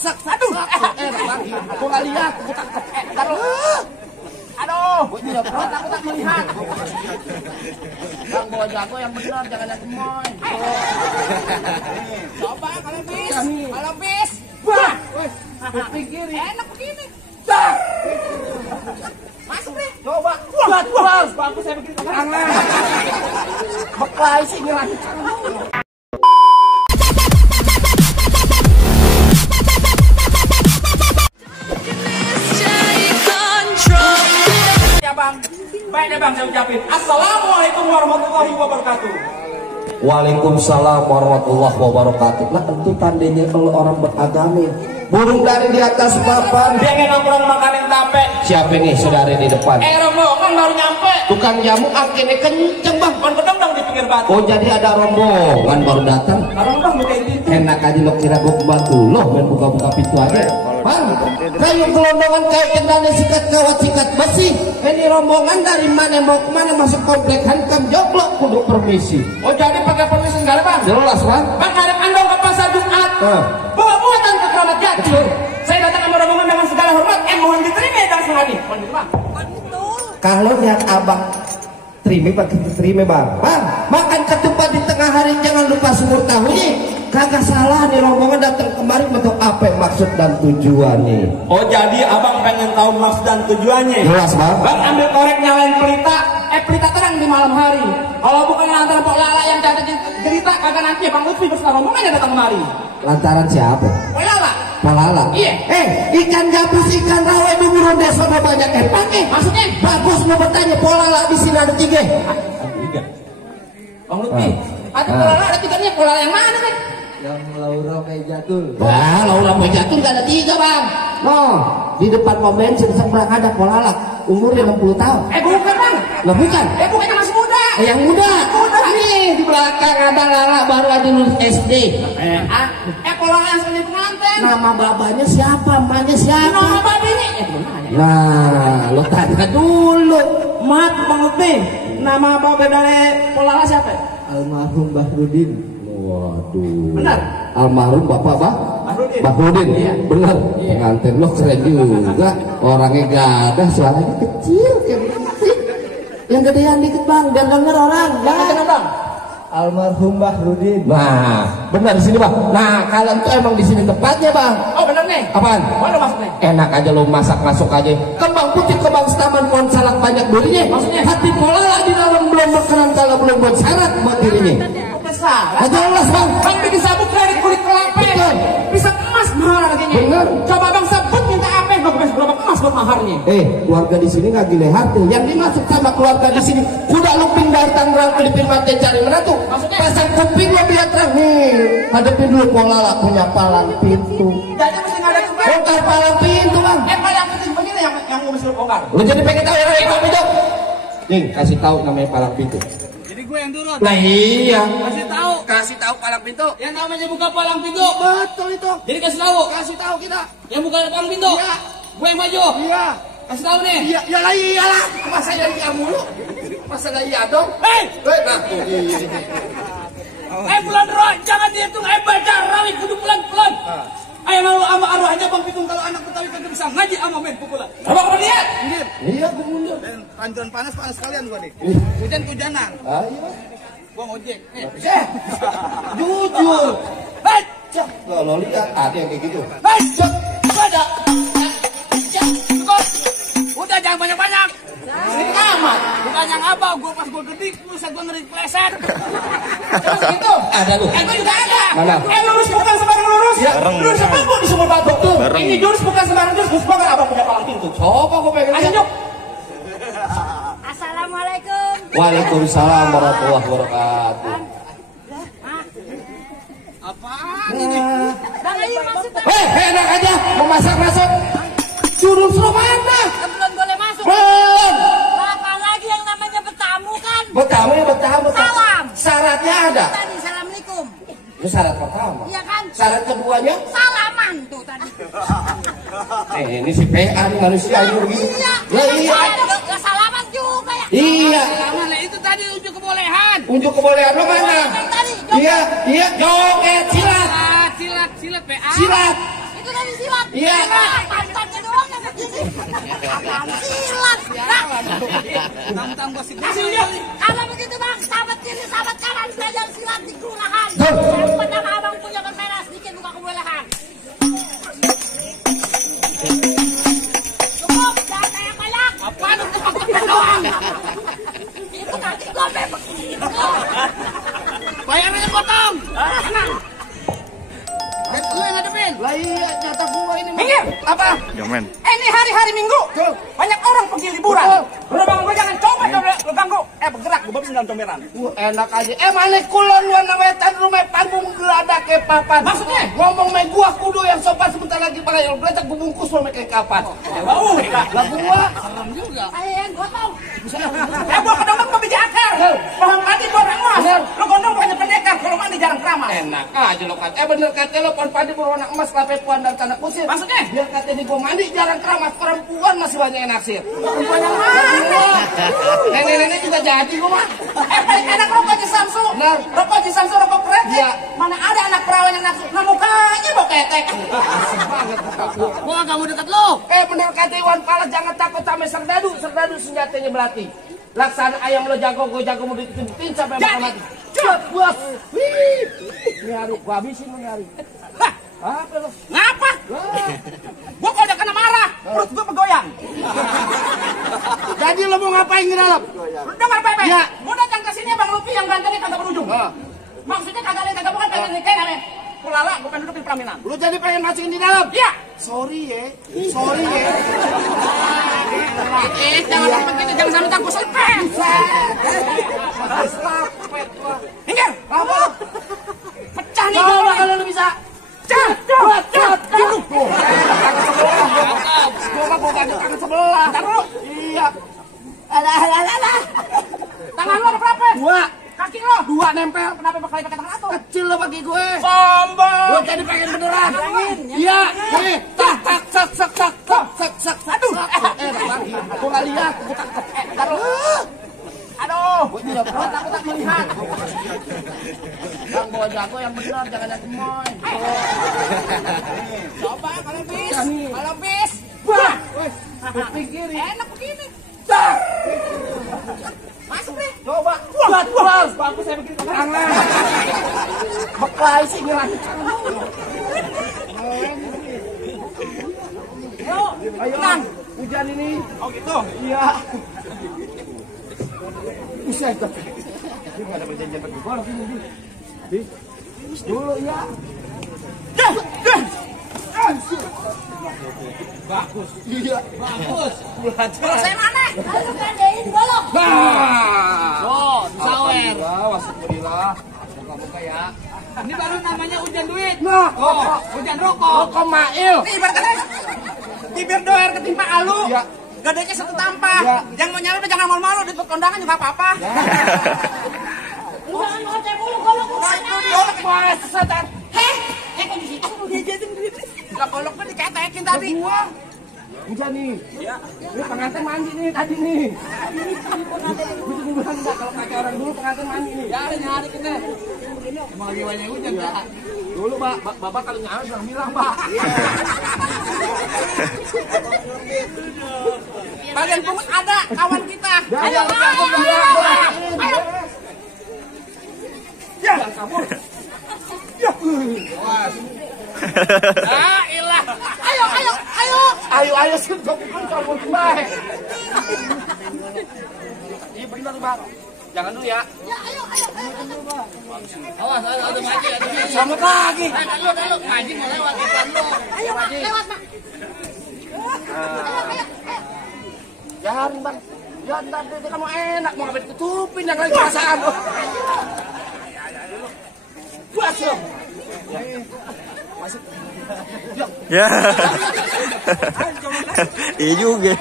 sak. Aduh. Aku nggak lihat. Aku tangkap. Aduh. Aku tak melihat. Bang, bawa jago yang benar, jangan yang gemoy. Coba kalau bis. Wah. Pikir enak begini. Masuk nih. Coba. Wah. Bagus saya begini. Jangan. Beklai sih ngelan. Baik deh bang, saya ucapin Assalamualaikum warahmatullahi wabarakatuh. Waalaikumsalam warahmatullahi wabarakatuh. Lah itu tandanya kalau orang beragama. Burung dari di atas papan. Dia nongkrong makanin tape. Siapa nih saudari di depan? Rombongan baru nyampe. Tukang jamu akhirnya kenceng bang. Kon kedong di pinggir batu. Oh jadi ada rombongan baru datang. Rombong buka itu. Enak aja lo kira gue bantu lo main buka-buka pintu aja. Bang, kayu gelondongan kayak kendali sikat kawat sikat besi. Ini rombongan dari mana mau kemana masuk komplek hankam joglok kudu permisi. Oh jadi pakai permisi segala bang? Jelas bang. Bang karep andong ke pasar Jumat. Bawa buatan ke Keramat Jati. Saya datang sama rombongan dengan segala hormat. Mohon diterima dan sengaja. Mohon diterima. Kalau lihat abang terima bang. Bang, makan ketupat di tengah hari jangan lupa sumur tahunya. Kagak salah nih rombongan datang kemari untuk apa maksud dan tujuannya. Oh jadi abang pengen tahu maksud dan tujuannya. Jelas bang. Bang ambil korek nyalain pelita. Pelita terang di malam hari. Kalau bukan lantaran Pok Lala yang catat cerita, kagak nanti Bang Lutfi bersama rombongannya datang kemari. Lantaran siapa? Pok Lala. Pok Lala. Iya. Ikan gabus ikan rawa di burung desa banyak pakai. Maksudnya? Bagus mau bertanya Pok Lala di sini ada 3. Tiga. Bang Lutfi. Ada Pok Lala ada 3-nya. Pok Lala yang mana nih? Yang Laura Mejatul. Wah, Laura Mejatul gak ada 3 bang. No, di depan pom bensin seberang ada Pok Lala. Umurnya 60 tahun. Bukan bang. Lah bukan. Bukannya masih muda. Yang muda. Nih di belakang ada Lala baru aja lulus SD. Pok Lala yang sering pengantin. Nama babanya siapa? Emaknya siapa? Nama babanya. Nah, lo tanya dulu. Maaf Bang Lutfi. Nama babe dari Pok Lala siapa? Almarhum Bahrudin. Waduh. Benar. Almarhum Bapak Bahrudin. Iya. Benar. Iya. Pengantin lo keren juga. Orangnya gak ada, suaranya kecil kayak begini. Yang gedean dikit bang, biar denger orang. Jangan bang. Almarhum Bahrudin. Nah, benar di sini bang. Nah, kalian tuh emang di sini tempatnya bang. Oh benar nih. Apaan? Mana masuk nih? Enak aja lo masak masuk aja. Kembang putih, kembang setaman, pohon salak banyak durinya. Maksudnya? Hati Pok Lala di dalam belum berkenan kalau belum buat syarat buat dirinya. Salah. Jelas bang. Bang bikin sabuk dari kulit kelapa. Bisa emas mahal harganya. Bener. Coba bang sebut minta apa? Bang bisa berapa emas buat maharnya? Keluarga di sini nggak gile hati. Yang dimaksud sama keluarga di sini kuda luping dari Tangerang Filipin mati cari menantu. Maksudnya? Pasang kuping lo biar terang nih. Hadapin dulu Pok Lala punya palang pintu. Jadi mesti nggak ada juga. Bongkar palang pintu bang. Palang pintu begini yang mau mesti bongkar. Lo jadi pengen tahu ya palang pintu? Nih kasih tahu namanya palang pintu. Gue yang turun. Nah iya. Kasih tahu palang pintu. Yang namanya buka palang pintu. Betul itu. Jadi kasih tahu kita. Yang buka palang pintu. Iya. Gue yang maju. Iya. Kasih tahu nih. Iya, iyalah. Masa jadi kamu lu? Masa gak iya dong? Hei. Nah. Bulan roh, jangan dihitung. Baca rawi kudu bulan. Ayo ngalu ama arwah aja Bang Pitung kalau anak Betawi kagak bisa ngaji ama main pukulan. Apa kamu dia? Iya, gue mundur. Dan ranjuran panas sekalian gua nih. Hujan-hujanan. Iya. Gua ngojek. Jujur. Lo lihat ada yang kayak gitu. Ada. Udah jangan banyak-banyak. Ini amat. Bukannya ngapa, pas gua gede, buset gua ngeri pleset. Terus gitu. Ada tuh. Itu juga ada. Mana? Lurus bukan sembarang lurus. Ya. Lurus apa kok di sumur batu tuh? Ini jurus bukan sembarang jurus bukan abang punya palang pintu. Coba gue pengen Ayo lihat. Jok. Assalamualaikum. Waalaikumsalam warahmatullahi wabarakatuh. Apaan ini? Bang Ayu masuk tak? Enak aja mau masuk. Jurus lo mana? Belum boleh masuk. Belum. Bapak lagi yang namanya bertamu kan? Bertamu. Salam. Syaratnya ada. Tadi assalamualaikum. Itu syarat pertama. Iya kan? Syarat keduanya? Salaman tuh tadi. Ini si PA nih manusia ayu gitu. Iya. Iya. Gak salaman juga ya. Iya. Salaman itu tadi unjuk kebolehan. Unjuk kebolehan lo mana? Yang tadi. Iya. Joget silat. Silat PA. Silat. Itu tadi Iya. Pantatnya doang yang begini. Apaan silat? Tantang gua sih. Kasih lihat. Kalau begitu bang, sahabat kiri, sahabat kanan, belajar silat di kelurahan. Yang pertama abang punya permainan sedikit buka kebolehan. Cukup, jangan kayak banyak. Apaan itu pakai doang? Itu nanti gope begitu. Bayarannya potong. Lu yang ngadepin. Lah iya, nyata gua ini. Minggir. Apa? Jomen. Ini hari-hari Minggu. Banyak orang pergi liburan. Rumah gue jangan copet lu ganggu. Bergerak, gue babi dalam comberan. Enak aja. Mana kulon wana wetan rumah panggung geladak ke papan. Maksudnya? Ngomong me gua kudu yang sopan sebentar lagi pada yang geletak bungkus mau kayak kapan. Bau. Lah gua Serem juga. Saya gua tahu. Gua kedondong gue biji akar. Paham mati gue orang emas. Lu gondong bukannya pendekar. Kalau mandi jarang keramas. enak aja lo kan. Bener kata lo pohon padi berwarna emas lape puan dan tanah kusir. Maksudnya? Biar kata di gua mandi jarang keramas, perempuan masih banyak yang naksir. Perempuan yang mana? Nenek-nenek juga jadi gua mah. Paling enak rokok di Samsu. Benar. Rokok di Samsu, rokok keren. Iya. Mana ada anak perawan yang nafsu. Nah mukanya mau ketek. Banget muka gua. Gua gak mau deket lu. Bener kata Iwan Fals, jangan takut sama serdadu. Serdadu senjatanya belati. Laksana ayam lo jago, gue jago mau ditintin sampai makan mati. Cepet bos. Wih. Nyari, gua habisin lo nyari. Hah? Apa lo? Ngapa? Gua kalau udah kena marah, perut gua bergoyang. Jadi lo mau ngapain di dalam? Lu dengar Pepe? Iya. Gua datang ke sini Bang Lupi yang gantennya kagak berujung. Maksudnya kagak ada kagak bukan pengen nikah namanya. Kulala, gua pengen duduk di pelaminan. Lo jadi pengen masukin di dalam? Iya. Sorry ya. Sorry ya. Jangan sampai gitu, jangan sampai takut selpet. Minggir. Apa? Pecah nih Coba gua. kalau lo bisa. Cepet. Gua kagak tangan sebelah. Ntar dulu. Iya. Alah. Tangan lu ada berapa? Dua. Kaki lo? Dua nempel. Kenapa bakal pakai tangan satu? Kecil lo bagi gue. Sombong. Lo jadi pengen beneran. Iya. Nih. Tak. Aduh. Lagi. Gua nggak lihat. Gua tangkep. Ntar dulu. Aduh. Gua tak melihat. Bang bawa jago yang bener, jangan yang gemoy. Coba kalau bis. Wah. Pikir. Enak begini. Masuk nih. Coba. Buat. Bagus saya begini. Tangan. Beklai sih ngelanjut. Ayo. Tenang. Hujan ini. Oh gitu. Iya. Bisa itu. Dia nggak ada perjanjian bagi gua langsung ini. Dulu ya. Bagus. Iya. Bagus. Kalau saya mana? Lalu gandain golok. Oh, sawer. Alhamdulillah. Moga-moga ya. Ini baru namanya hujan duit. Nah, Oh, hujan rokok. kok Mail. Ini ibaratnya bibir doer ketimpa alu. Iya. Gadanya satu tampah. Iya. Yang mau nyalu udah jangan malu-malu. Di kondangan juga apa-apa. Jangan ngoceh mulu golok usahanya. Golok mas setan. Heh, kok di situ dia jadi begini. Lah golok kan diketekin tadi. Gua. Hujan nih. Ini pengantin mandi nih tadi nih. Bisa dibilang enggak kalau kata orang dulu pengantin mandi nih. Ya, nyari kita. Emang lagi banyak hujan enggak? Dulu bapak kalau nyari udah bilang Pak. Bagian pungut ada kawan kita. Ayo, Ayo. Ya, kabur. Ah, ilah. Ayo sentuh cabut baik. Iya benar Bang. Jangan dulu ya. Awas, ada maji, ada maji. Selamat lagi. Lalu, maji mau lewat depan lu. Ayo, Mak, lewat, Mak. Jangan Bang. Ya ntar itu kamu enak mau ngapain tutupin yang lagi perasaan lo. Buat lo. Ya. Iya juga.